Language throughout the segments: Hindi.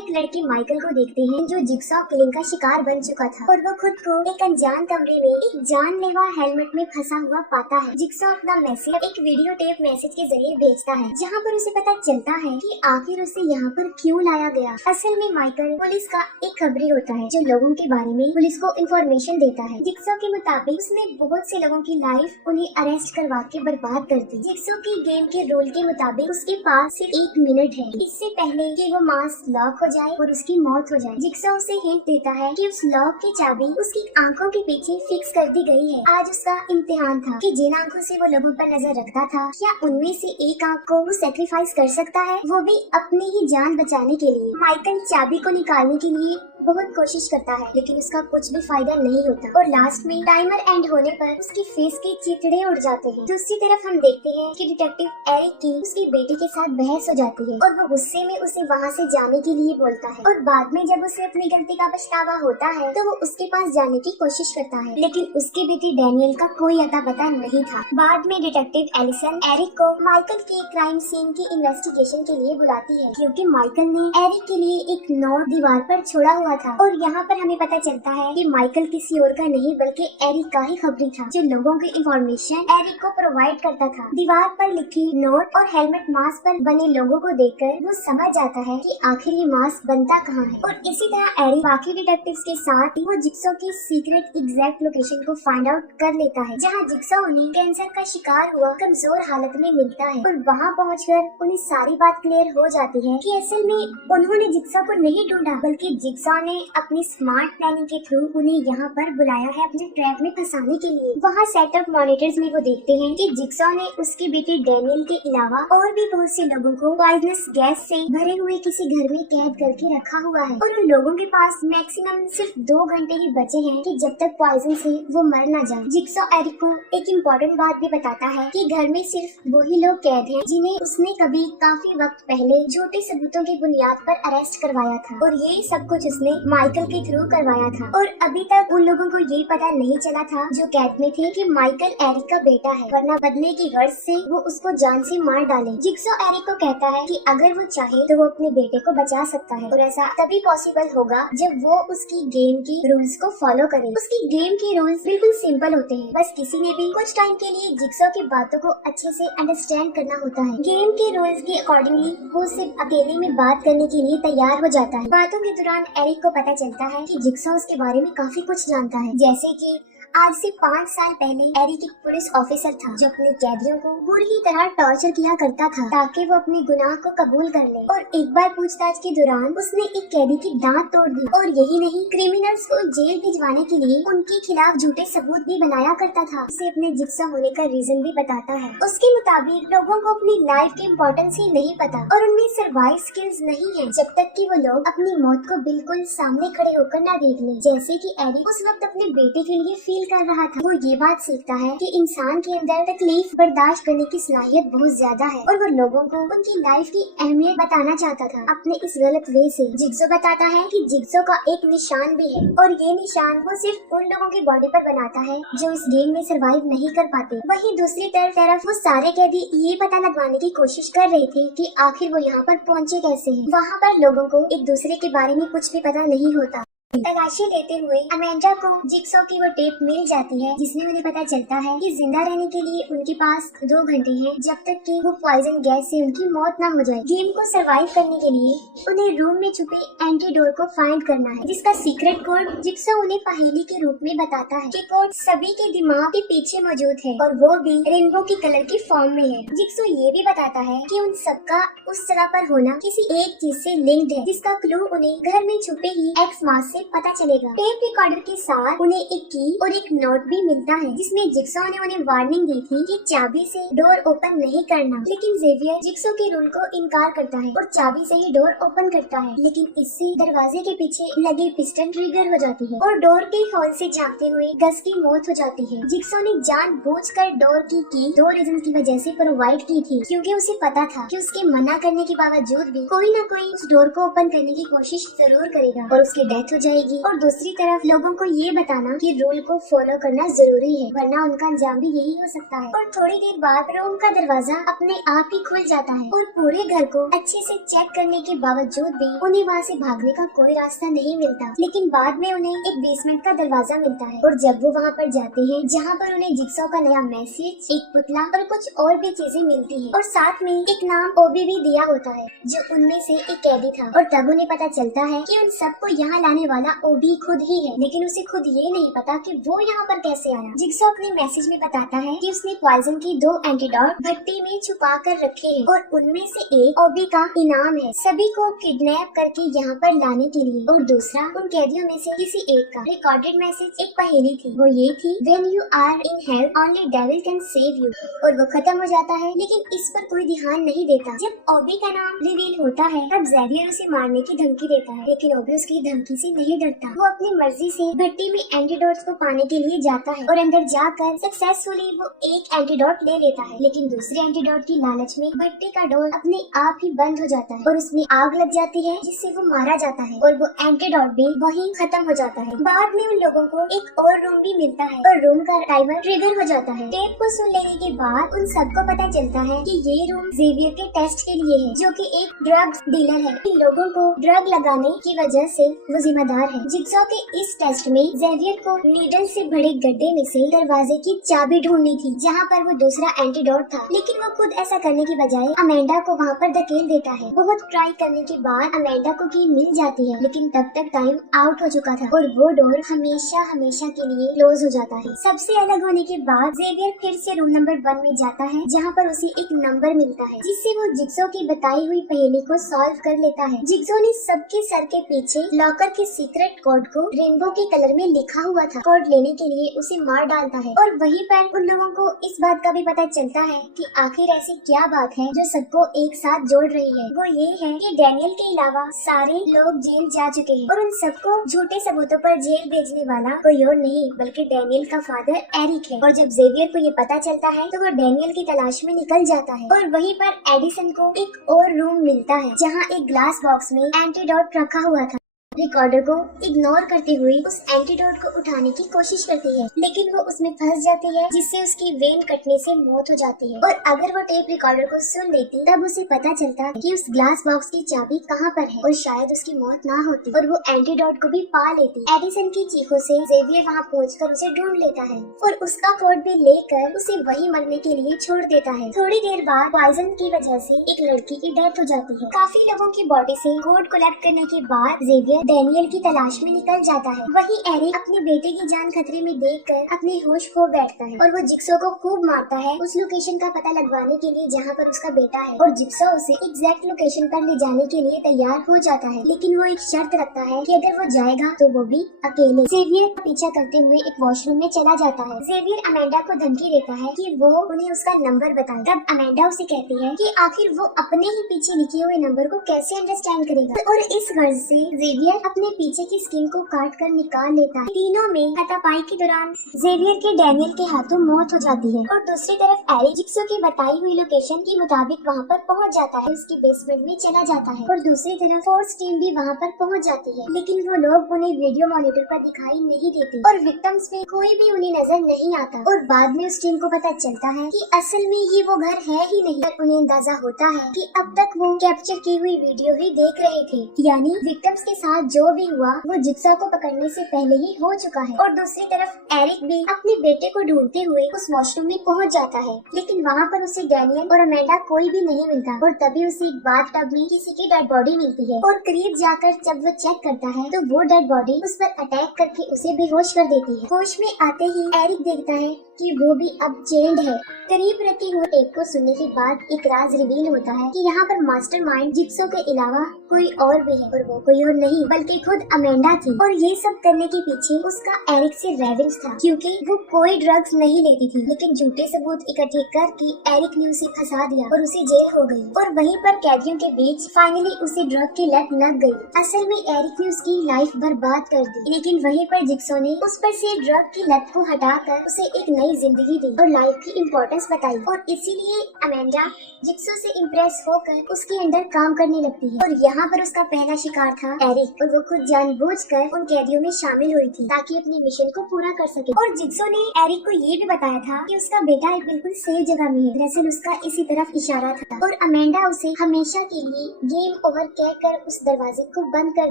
एक लड़के माइकल को देखते हैं जो जिगसॉ किलिंग का शिकार बन चुका था और वो खुद को एक अनजान कमरे में एक जानलेवा हेलमेट में फंसा हुआ पाता है। जिगसॉ अपना मैसेज एक वीडियो टेप मैसेज के जरिए भेजता है जहाँ पर उसे पता चलता है कि आखिर उसे यहाँ पर क्यों लाया गया। असल में माइकल पुलिस का एक खबरी होता है जो लोगों के बारे में पुलिस को इंफॉर्मेशन देता है। जिगसॉ के मुताबिक उसने बहुत से लोगों की लाइफ उन्हें अरेस्ट करवा के बर्बाद कर दी। जिगसॉ के गेम के रोल के मुताबिक उसके पास सिर्फ 1 मिनट है इससे पहले कि वो मास्क लॉक हो जाए और उसकी मौत हो जाए। जिगसॉ उसे हिंट देता है कि उस लॉक की चाबी उसकी आंखों के पीछे फिक्स कर दी गई है। आज उसका इम्तिहान था कि जिन आंखों से वो लोगों पर नजर रखता था क्या उनमें से एक आंख को वो सेक्रीफाइस कर सकता है, वो भी अपनी ही जान बचाने के लिए। माइकल चाबी को निकालने के लिए बहुत कोशिश करता है लेकिन उसका कुछ भी फायदा नहीं होता और लास्ट में टाइमर एंड होने पर उसकी फेस के चिथड़े उड़ जाते हैं। दूसरी तरफ हम देखते हैं कि डिटेक्टिव एरिक की उसकी बेटी के साथ बहस हो जाती है और वो गुस्से में उसे वहाँ से जाने के लिए बोलता है और बाद में जब उसे अपनी गलती का पछतावा होता है तो वो उसके पास जाने की कोशिश करता है लेकिन उसकी बेटी डैनियल का कोई अता पता नहीं था। बाद में डिटेक्टिव एलिसन एरिक को माइकल के क्राइम सीन की इन्वेस्टिगेशन के लिए बुलाती है क्योंकि माइकल ने एरिक के लिए एक नोट दीवार पर छोड़ा हुआ था और यहाँ पर हमें पता चलता है कि माइकल किसी और का नहीं बल्कि एरिक का ही खबरी था जो लोगों की इंफॉर्मेशन एरिक को प्रोवाइड करता था। दीवार पर लिखी नोट और हेलमेट मास्क पर बने लोगों को देखकर वो समझ जाता है कि आखिर ये मास्क बनता कहाँ है और इसी तरह एरिक बाकी डिटेक्टिव्स के साथ वो जिगसॉ की सीक्रेट एग्जैक्ट लोकेशन को फाइंड आउट कर लेता है जहाँ जिगसॉ उन्हें कैंसर का शिकार हुआ कमजोर हालत में मिलता है और वहाँ पहुँचकर उन्हें सारी बात क्लियर हो जाती है कि असल में उन्होंने जिगसॉ को नहीं ढूंढा बल्कि जिगसॉ ने अपनी स्मार्ट प्लानिंग के थ्रू उन्हें यहाँ पर बुलाया है अपने ट्रैप में फंसाने के लिए। वहाँ सेटअप मॉनिटर्स में वो देखते हैं कि जिगसॉ ने उसकी बेटी डैनियल के अलावा और भी बहुत से लोगों को पॉइजनस गैस से भरे हुए किसी घर में कैद करके रखा हुआ है और उन लोगों के पास मैक्सिमम सिर्फ 2 घंटे ही बचे हैं कि जब तक पॉइजन से वो मर न जाए। जिगसॉ एरिक को एक इम्पोर्टेंट बात भी बताता है कि घर में सिर्फ वही लोग कैद हैं जिन्हें उसने कभी काफी वक्त पहले झूठे सबूतों की बुनियाद पर अरेस्ट करवाया था और ये सब कुछ उसने माइकल के थ्रू करवाया था और अभी तक उन लोगों को ये पता नहीं चला था जो कैद में थे कि माइकल एरिक का बेटा है वरना बदले की गर्ज से वो उसको जान से मार डाले। जिगसॉ एरिक को कहता है कि अगर वो चाहे तो वो अपने बेटे को बचा सकता है और ऐसा तभी पॉसिबल होगा जब वो उसकी गेम की रूल्स को फॉलो करे। उसकी गेम के रूल्स बिल्कुल सिंपल होते हैं, बस किसी ने भी कुछ टाइम के लिए जिगसॉ की बातों को अच्छे से अंडरस्टैंड करना होता है। गेम के रूल्स के अकॉर्डिंगली वो सिर्फ अकेले में बात करने के लिए तैयार हो जाता है। बातों के दौरान एरिक को पता चलता है कि जिगसॉ उसके बारे में काफी कुछ जानता है, जैसे कि आज से 5 साल पहले एरिक एक पुलिस ऑफिसर था जो अपने कैदियों को बुरी तरह टॉर्चर किया करता था ताकि वो अपने गुनाह को कबूल कर ले और एक बार पूछताछ के दौरान उसने एक कैदी की दांत तोड़ दी और यही नहीं क्रिमिनल्स को जेल भिजवाने के लिए उनके खिलाफ झूठे सबूत भी बनाया करता था। उसे अपने जिगसॉ होने का रीजन भी बताता है। उसके मुताबिक लोगों को अपनी लाइफ की इम्पोर्टेंस ही नहीं पता और उनमें सर्वाइव स्किल्स नहीं है जब तक कि वो लोग अपनी मौत को बिल्कुल सामने खड़े होकर न देख ले। जैसे कि एरिक उस वक्त अपने बेटे के लिए फील कर रहा था। वो ये बात सीखता है कि इंसान के अंदर तकलीफ बर्दाश्त करने की सलाहियत बहुत ज्यादा है और वो लोगों को उनकी लाइफ की अहमियत बताना चाहता था अपने इस गलत वे से। जिगसॉ बताता है कि जिगसॉ का एक निशान भी है और ये निशान वो सिर्फ उन लोगों की बॉडी पर बनाता है जो इस गेम में सरवाइव नहीं कर पाते। वहीं दूसरी तरफ वो सारे कैदी ये पता लगवाने की कोशिश कर रहे थे कि आखिर वो यहाँ पर पहुँचे कैसे हैं। वहाँ पर लोगों को एक दूसरे के बारे में कुछ भी पता नहीं होता। तलाशी लेते हुए अमेंडा को जिगसॉ की वो टेप मिल जाती है जिसमें उन्हें पता चलता है कि जिंदा रहने के लिए उनके पास 2 घंटे हैं जब तक कि वो पॉइजन गैस से उनकी मौत ना हो जाए। गेम को सरवाइव करने के लिए उन्हें रूम में छुपे एंटीडोट को फाइंड करना है जिसका सीक्रेट कोड जिगसॉ उन्हें पहेली के रूप में बताता है कि कोड सभी के दिमाग के पीछे मौजूद है और वो भी रेनबो की कलर की फॉर्म में है। जिगसॉ ये भी बताता है कि उन सबका उस जगह पर होना किसी एक चीज से लिंक्ड है जिसका क्लू उन्हें घर में छुपे ही एक्स मास से पता चलेगा। टेप रिकॉर्डर के साथ उन्हें एक की और एक नोट भी मिलता है जिसमें जिगसॉ ने उन्हें वार्निंग दी थी कि चाबी से डोर ओपन नहीं करना, लेकिन जेवियर जिगसॉ के रूल को इनकार करता है और चाबी से ही डोर ओपन करता है। लेकिन इससे दरवाजे के पीछे लगे पिस्टन ट्रिगर हो जाती है और डोर के होल से झांकते हुए गस की मौत हो जाती है। जिगसॉ ने जानबूझकर डोर की 2 रीजन की वजह से प्रोवाइड की थी क्योंकि उसे पता था कि उसके मना करने के बावजूद भी कोई ना कोई उस डोर को ओपन करने की कोशिश जरूर करेगा और उसकी डेथ हो जाएगी और दूसरी तरफ लोगों को ये बताना कि रूल को फॉलो करना जरूरी है, वरना उनका अंजाम भी यही हो सकता है। और थोड़ी देर बाद रूम का दरवाजा अपने आप ही खुल जाता है और पूरे घर को अच्छे से चेक करने के बावजूद भी उन्हें वहाँ से भागने का कोई रास्ता नहीं मिलता। लेकिन बाद में उन्हें एक बेसमेंट का दरवाजा मिलता है और जब वो वहाँ पर जाते हैं, जहाँ पर उन्हें जिक्सॉ का नया मैसेज, एक पुतला और कुछ और भी चीजें मिलती है और साथ में एक नाम ओबी भी दिया होता है जो उनमें से एक कैदी था। और तब उन्हें पता चलता है कि उन सबको यहाँ लाने वाला ओबी खुद ही है, लेकिन उसे खुद ये नहीं पता कि वो यहाँ पर कैसे आया। जिक्सॉ अपने मैसेज में बताता है कि उसने पॉइजन की 2 एंटीडोट भट्टी में छुपा कर रखे हैं और उनमें से एक ओबी का इनाम है सभी को किडनैप करके यहाँ पर लाने के लिए, और दूसरा उन कैदियों में से किसी एक का रिकॉर्डेड मैसेज एक पहेली थी, वो ये थी when you are in hell only devil can save you. और वो खत्म हो जाता है, लेकिन इस पर कोई ध्यान नहीं देता। जब ओबी का नाम रिवील होता है तब ज़ेवियर उसे मारने की धमकी देता है, लेकिन ओबी उसकी धमकी से नहीं डरता। वो अपनी मर्जी से भट्टी में एंटीडोट्स को पाने के लिए जाता है और अंदर जाकर सक्सेसफुली वो एक एंटीडोट ले लेता है, लेकिन दूसरे एंटीडोट की लालच में भट्टी का डोर अपने आप ही बंद हो जाता है और उसमें आग लग जाती है जिससे वो मारा जाता है और वो एंटीडोट भी वहीं खत्म हो जाता है। बाद में उन लोगों को एक और रूम भी मिलता है और रूम का टाइमर ट्रिगर हो जाता है। टेप को सुन लेने के बाद उन सबको पता चलता है कि ये रूम ज़ेवियर के टेस्ट के लिए है, जो कि एक ड्रग डीलर है। इन लोगों को ड्रग लगाने की वजह से वो जिम्मेदार है। जिक्सॉ के इस टेस्ट में ज़ेवियर को नीडल से भरे गड्ढे में से दरवाजे की चाबी ढूंढनी थी जहाँ पर वो दूसरा एंटीडोट था, लेकिन वो खुद ऐसा करने की बजाय अमेंडा को वहाँ पर धकेल देता है। बहुत ट्राई करने के बाद अमेंडा को की मिल जाती है, लेकिन तब तक टाइम आउट हो चुका था और वो डोर हमेशा हमेशा के लिए क्लोज हो जाता है। सबसे अलग होने के बाद ज़ेवियर फिर से रूम नंबर 1 में जाता है, जहाँ पर उसे एक नंबर मिलता है जिससे वो जिक्सॉ की बताई हुई पहेली को सॉल्व कर लेता है। जिक्सॉ ने सबके सर के पीछे लॉकर के सीक्रेट कोड को रेनबो के कलर में लिखा हुआ था। कोड लेने के लिए उसे मार डालता है और वहीं पर उन लोगों को इस बात का भी पता चलता है कि आखिर ऐसी क्या बात है जो सबको एक साथ जोड़ रही है। वो ये है कि डैनियल के अलावा सारे लोग जेल जा चुके हैं और उन सबको झूठे सबूतों पर जेल भेजने वाला कोई और नहीं बल्कि डैनियल का फादर एरिक है। और जब ज़ेवियर को ये पता चलता है तो वो डैनियल की तलाश में निकल जाता है और वहीं पर एडिसन को एक और रूम मिलता है जहाँ एक ग्लास बॉक्स में एंटीडोट रखा हुआ था। रिकॉर्डर को इग्नोर करते हुए उस एंटीडोट को उठाने की कोशिश करती है, लेकिन वो उसमें फंस जाती है जिससे उसकी वेन कटने से मौत हो जाती है। और अगर वो टेप रिकॉर्डर को सुन लेती तब उसे पता चलता कि उस ग्लास बॉक्स की चाबी कहाँ पर है और शायद उसकी मौत ना होती और वो एंटीडोट को भी पा लेती। एडिसन की चीखों से ज़ेवियर वहाँ पहुंचकर उसे ढूंढ लेता है और उसका कोड भी लेकर उसे वहीं मरने के लिए छोड़ देता है। थोड़ी देर बाद पॉइजन की वजह से एक लड़की की डेथ हो जाती है। काफी लोगों की बॉडी से कोड कलेक्ट करने के बाद ज़ेवियर डैनियल की तलाश में निकल जाता है। वहीं एरिक अपने बेटे की जान खतरे में देखकर अपनी होश खो बैठता है और वो जिक्सॉ को खूब मारता है उस लोकेशन का पता लगवाने के लिए जहाँ पर उसका बेटा है। और जिक्सॉ उसे एग्जैक्ट लोकेशन पर ले जाने के लिए तैयार हो जाता है, लेकिन वो एक शर्त रखता है कि अगर वो जाएगा तो वो भी अकेले। ज़ेवियर का पीछा करते हुए एक वॉशरूम में चला जाता है। ज़ेवियर अमेंडा को धमकी देता है कि वो उन्हें उसका नंबर बताए। तब अमेंडा उसे कहती है कि आखिर वो अपने ही पीछे लिखे हुए नंबर को कैसे अंडरस्टैंड करेगा, और इस गर्ज से ज़ेवियर अपने पीछे की स्किन को काट कर निकाल लेता है। तीनों में हाथापाई के दौरान ज़ेवियर के डैनियल के हाथों मौत हो जाती है और दूसरी तरफ एरिक जिक्सॉ की बताई हुई लोकेशन के मुताबिक वहाँ पर पहुँच जाता है, उसकी बेसमेंट में चला जाता है और दूसरी तरफ फोर्स टीम भी वहाँ पर पहुँच जाती है, लेकिन वो लोग उन्हें वीडियो मॉनिटर पर दिखाई नहीं देते और विक्टिम्स में कोई भी उन्हें नजर नहीं आता। और बाद में उस टीम को पता चलता है कि असल में ये वो घर है ही नहीं। उन्हें अंदाजा होता है कि अब तक वो कैप्चर की हुई वीडियो ही देख रहे थे, यानी विक्टिम्स के साथ जो भी हुआ वो जिक्सॉ को पकड़ने से पहले ही हो चुका है। और दूसरी तरफ एरिक भी अपने बेटे को ढूंढते हुए उस वॉशरूम में पहुंच जाता है, लेकिन वहाँ पर उसे डैनियल और अमेंडा कोई भी नहीं मिलता और तभी उसे एक बाथटब में किसी की डेड बॉडी मिलती है और करीब जाकर जब वो चेक करता है तो वो डेड बॉडी उस पर अटैक करके उसे बेहोश कर देती है। होश में आते ही एरिक देखता है कि वो भी अब चेंड है। करीब रखे हुए टेप को सुनने के बाद एक राज रिवील होता है कि यहाँ पर मास्टरमाइंड जिक्सॉ के अलावा कोई और भी है और वो कोई और नहीं बल्कि खुद अमेंडा थी। और ये सब करने के पीछे उसका एरिक से रेवेंज था, क्योंकि वो कोई ड्रग्स नहीं लेती थी, लेकिन झूठे सबूत इकट्ठे करके एरिक ने उसे फंसा दिया और उसे जेल हो गई। और वहीं पर कैदियों के बीच फाइनली उसे ड्रग की लत लग गई। असल में एरिक ने उसकी लाइफ बर्बाद कर दी, लेकिन वहीं पर जिक्सॉ ने उस पर से ड्रग की लत को हटाकर उसे एक नई नई जिंदगी दी और लाइफ की इम्पोर्टेंस बताई। और इसीलिए अमेंडा जिक्सो से इम्प्रेस होकर उसके अंडर काम करने लगती है। और यहाँ पर उसका पहला शिकार था एरिक, और वो खुद जानबूझकर उन कैदियों में शामिल हुई थी ताकि अपनी मिशन को पूरा कर सके। और जिक्सो ने एरिक को ये भी बताया था कि उसका बेटा एक बिल्कुल सेफ जगह में है। दरअसल उसका इसी तरफ इशारा था और अमेंडा उसे हमेशा के लिए गेम ओवर कहकर उस दरवाजे को बंद कर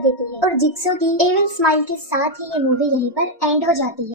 देती है। और जिक्सो की एविल स्माइल के साथ ही ये मूवी यहीं पर एंड हो जाती है।